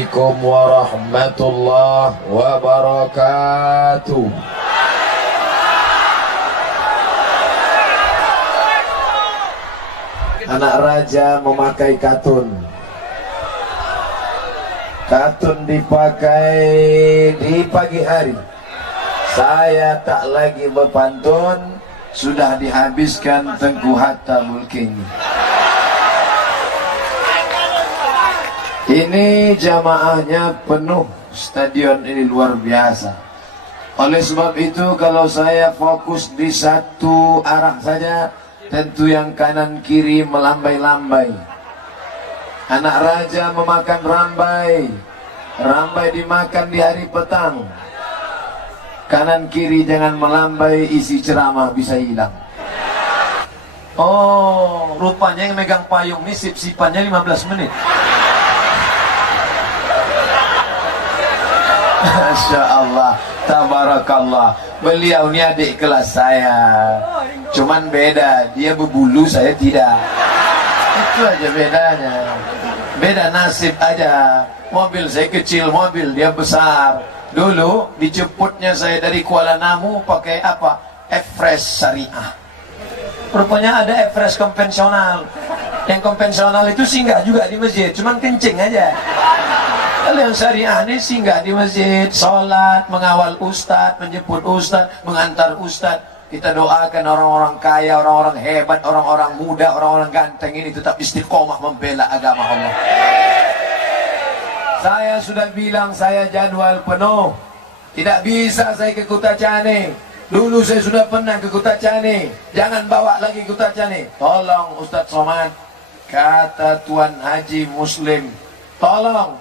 Assalamualaikum warahmatullahi wabarakatuh. Anak raja memakai katun. Katun dipakai di pagi hari. Saya tak lagi berpantun, sudah dihabiskan Tengku Hatta Mulkini. Ini jamaahnya penuh, stadion ini luar biasa. Oleh sebab itu kalau saya fokus di satu arah saja, tentu yang kanan kiri melambai-lambai. Anak raja memakan rambai. Rambai dimakan di hari petang. Kanan kiri jangan melambai, isi ceramah bisa hilang. Oh, rupanya yang megang payung ini sip-sipannya 15 menit. Masya Allah, tabarakallah. Beliau ini adik kelas saya, cuman beda, dia berbulu, saya tidak. Itu aja bedanya, beda nasib aja. Mobil saya kecil, mobil dia besar. Dulu dijemputnya saya dari Kuala Namu pakai apa? Everest Syariah. Rupanya ada Everest konvensional. Yang konvensional itu singgah juga di masjid, cuman kencing aja. Kalau yang syariah ini singgah di masjid, sholat, mengawal ustadz, menjemput ustadz, mengantar ustadz. Kita doakan orang-orang kaya, orang-orang hebat, orang-orang muda, orang-orang ganteng ini tetap istiqomah membela agama Allah. Saya sudah bilang saya jadwal penuh. Tidak bisa saya ke Kutacane. Dulu saya sudah pernah ke Kutacane. Jangan bawa lagi Kutacane. Tolong Ustadz Somad, kata Tuan Haji Muslim, tolong.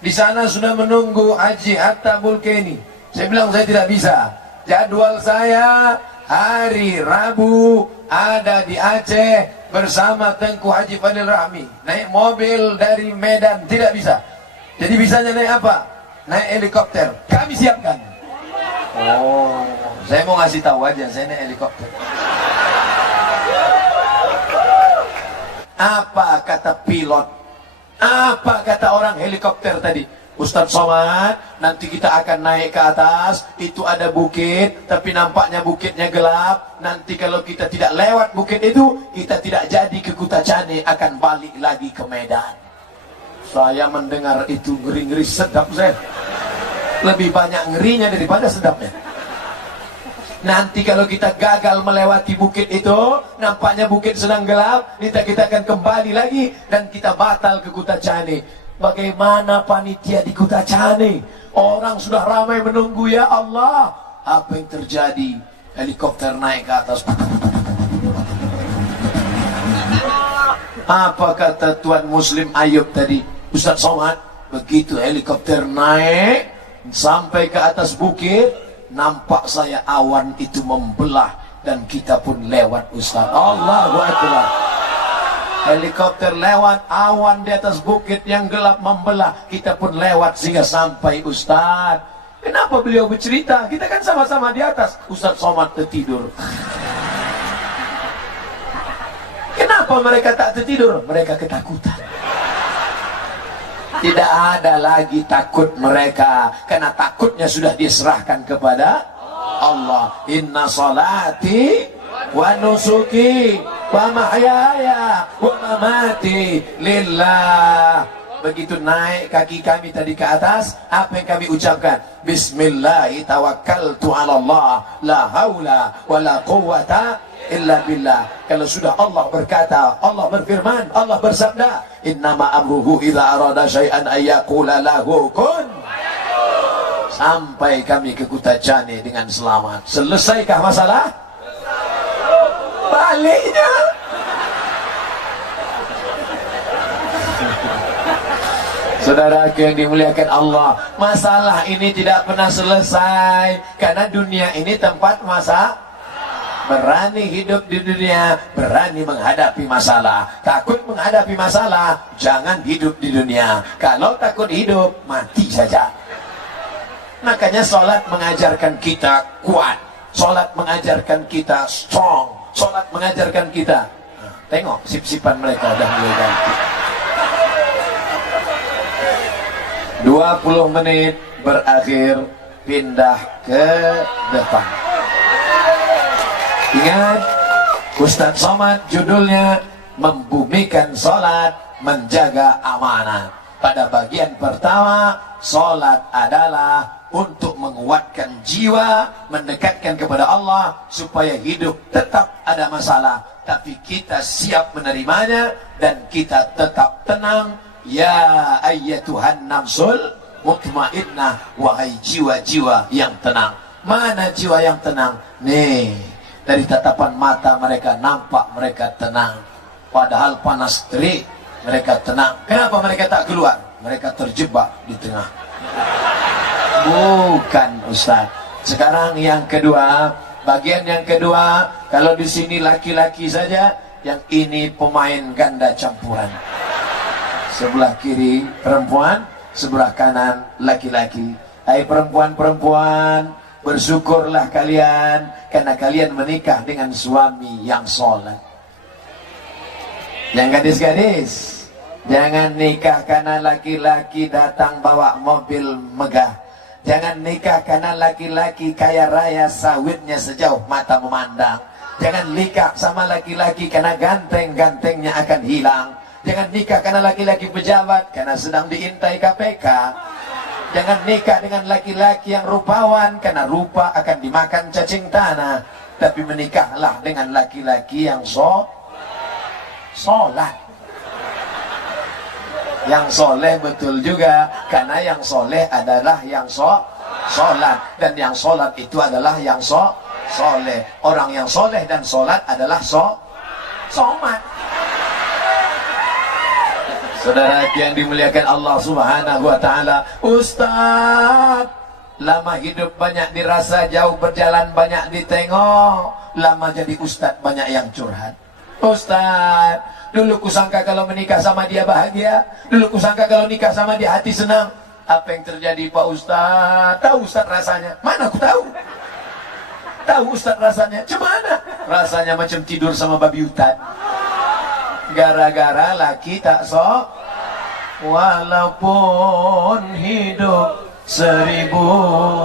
Di sana sudah menunggu Haji Hatta Mulkini. Saya bilang saya tidak bisa. Jadwal saya hari Rabu ada di Aceh bersama Tengku Haji Fadil Rahmi. Naik mobil dari Medan tidak bisa. Jadi bisanya naik apa? Naik helikopter. Kami siapkan. Oh, saya mau ngasih tahu aja, saya naik helikopter. Apa kata pilot? Apa kata orang helikopter tadi? Ustadz Somad, nanti kita akan naik ke atas. Itu ada bukit, tapi nampaknya bukitnya gelap. Nanti kalau kita tidak lewat bukit itu, kita tidak jadi ke Kutacane, akan balik lagi ke Medan. Saya mendengar itu ngeri-ngeri, sedap saya. Lebih banyak ngerinya daripada sedapnya. Nanti kalau kita gagal melewati bukit itu, nampaknya bukit sedang gelap, kita akan kembali lagi dan kita batal ke Kutacane. Bagaimana panitia di Kutacane? Orang sudah ramai menunggu, ya Allah. Apa yang terjadi? Helikopter naik ke atas. Apa kata Tuan Muslim Ayub tadi? Ustadz Somad, begitu helikopter naik sampai ke atas bukit, nampak saya awan itu membelah dan kita pun lewat Ustaz. Allahu Akbar. Helikopter lewat, awan di atas bukit yang gelap membelah, kita pun lewat sehingga sampai Ustaz. Kenapa beliau bercerita? Kita kan sama-sama di atas. Ustaz Somad tertidur. Kenapa mereka tak tertidur? Mereka ketakutan. Tidak ada lagi takut mereka, karena takutnya sudah diserahkan kepada Allah. Inna salati wa nusuki wa mahyaya wa mamati lillah. Begitu naik kaki kami tadi ke atas, apa yang kami ucapkan? Bismillahi tawakkaltu ala Allah, la haula wa la quwwata illa billah. Kalau sudah Allah berkata, Allah berfirman, Allah bersabda, innama amruhu idza arada syai'an ayyaqula lahu kun. Sampai kami ke Kutacane dengan selamat. Selesaikah masalah? Baliknya. Saudaraku yang dimuliakan Allah, masalah ini tidak pernah selesai, karena dunia ini tempat masa. Berani hidup di dunia, berani menghadapi masalah. Takut menghadapi masalah, jangan hidup di dunia. Kalau takut hidup, mati saja. Makanya sholat mengajarkan kita kuat, sholat mengajarkan kita strong, sholat mengajarkan kita. Nah, tengok sip-sipan mereka udah mulai ganti. 20 menit berakhir, pindah ke depan. Ingat, Ustadz Somad judulnya membumikan sholat, menjaga amanah. Pada bagian pertama, sholat adalah untuk menguatkan jiwa, mendekatkan kepada Allah, supaya hidup tetap ada masalah, tapi kita siap menerimanya dan kita tetap tenang. Ya ayyatuhan nafsul mutmainnah, wahai jiwa-jiwa yang tenang. Mana jiwa yang tenang? Nih, dari tatapan mata mereka nampak mereka tenang, padahal panas terik mereka tenang. Kenapa mereka tak keluar? Mereka terjebak di tengah. Bukan Ustaz. Sekarang yang kedua, bagian yang kedua. Kalau di sini laki-laki saja, yang ini pemain ganda campuran. Sebelah kiri perempuan, sebelah kanan laki-laki. Hai perempuan-perempuan, bersyukurlah kalian karena kalian menikah dengan suami yang soleh. Yang gadis-gadis, jangan nikah karena laki-laki datang bawa mobil megah. Jangan nikah karena laki-laki kaya raya, sawitnya sejauh mata memandang. Jangan nikah sama laki-laki karena ganteng-gantengnya akan hilang. Jangan nikah karena laki-laki pejabat karena sedang diintai KPK. Jangan nikah dengan laki-laki yang rupawan karena rupa akan dimakan cacing tanah. Tapi menikahlah dengan laki-laki yang sholat. Yang soleh betul juga, karena yang soleh adalah yang sholat, dan yang sholat itu adalah yang soleh. Orang yang soleh dan sholat adalah somat. Saudara yang dimuliakan Allah Subhanahu wa Ta'ala, Ustaz, lama hidup banyak dirasa, jauh berjalan banyak ditengok. Lama jadi ustaz banyak yang curhat. Ustaz, dulu kusangka kalau menikah sama dia bahagia. Dulu kusangka kalau nikah sama dia hati senang. Apa yang terjadi Pak Ustaz? Tahu Ustaz rasanya? Mana aku tahu? Tahu Ustaz rasanya? Cemana? Rasanya macam tidur sama babi hutan. Gara-gara laki tak sok. Walaupun hidup 1000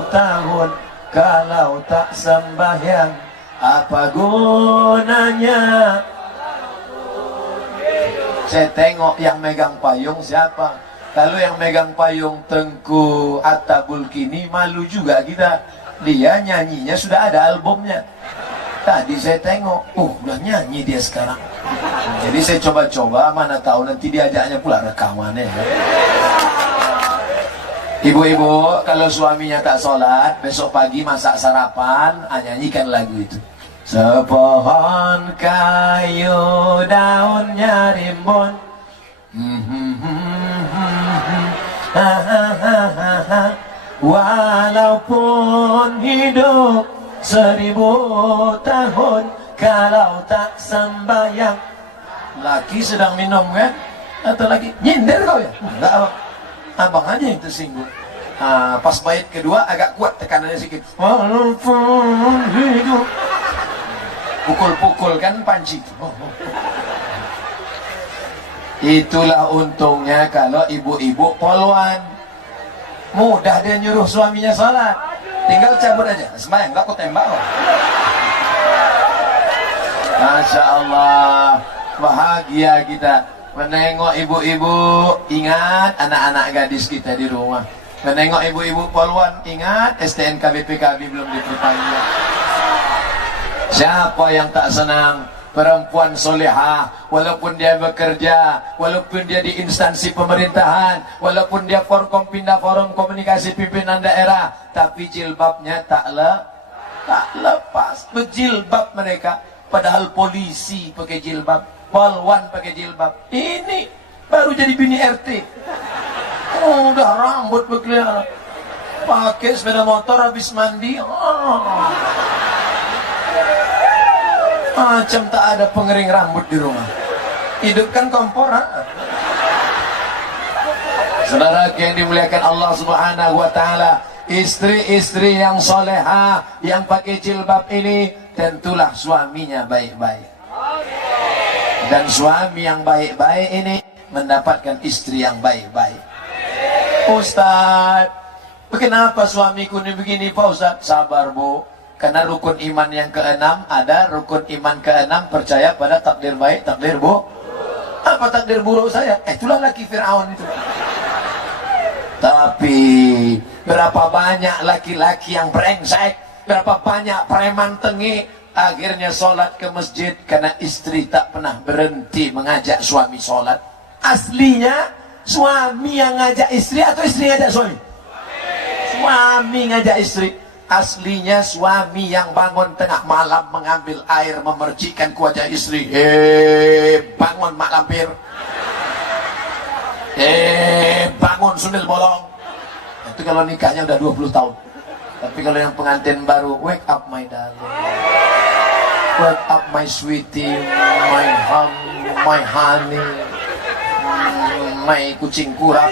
tahun, kalau tak sembahyang apa gunanya? Saya tengok yang megang payung siapa. Kalau yang megang payung Tengku Atabulkini, malu juga kita. Dia nyanyinya sudah ada albumnya. Tadi saya tengok, udah nyanyi dia sekarang. Jadi saya coba-coba, mana tahu nanti diajaknya pula rekamannya. Ibu-ibu, kalau suaminya tak sholat, besok pagi masak sarapan, nyanyikan lagu itu. Sepohon kayu daunnya rimbun, walaupun hidup 1000 tahun, kalau tak sembahyang. Laki sedang minum kan? Atau lagi nyindir kau ya? Enggak, abang aja yang tersinggung. Pas bait kedua agak kuat tekanannya sedikit. Walaupun hidup, pukul-pukul kan panci. Itulah untungnya kalau ibu-ibu polwan. Mudah dia nyuruh suaminya sholat, tinggal cabut aja, sembahyang, enggak aku tembak. Masya Allah, bahagia kita menengok ibu-ibu. Ingat anak-anak gadis kita di rumah, menengok ibu-ibu polwan. Ingat STNK BPKB belum diperpanjang. Siapa yang tak senang perempuan solehah, walaupun dia bekerja, walaupun dia di instansi pemerintahan, walaupun dia Forkompinda, forum komunikasi pimpinan daerah, tapi jilbabnya tak lepas. Berjilbab mereka, padahal polisi pakai jilbab, polwan pakai jilbab. Ini baru jadi bini RT, udah rambut berkeliaran, pakai sepeda motor habis mandi. Macam tak ada pengering rambut di rumah. Hidupkan kompor. Saudara yang dimuliakan Allah Subhanahu wa Ta'ala, istri-istri yang soleha, yang pakai jilbab ini, tentulah suaminya baik-baik. Dan suami yang baik-baik ini mendapatkan istri yang baik-baik. Ustaz, kenapa suamiku ini begini Pak Ustaz? Sabar Bu, karena rukun iman yang keenam ada rukun iman keenam percaya pada takdir baik, takdir buruk. Apa takdir buruk saya? Itulah laki Fir'aun itu. Tapi berapa banyak laki-laki yang brengsek, berapa banyak preman tengi, akhirnya sholat ke masjid karena istri tak pernah berhenti mengajak suami sholat. Aslinya suami yang ngajak istri atau istri ngajak suami? Suami ngajak istri. Aslinya suami yang bangun tengah malam mengambil air memercikkan ke wajah istri. Bangun mak lampir. Bangun sundel bolong. Itu kalau nikahnya udah 20 tahun. Tapi kalau yang pengantin baru, wake up my darling, wake up my sweetie, my honey, my kucing kurap.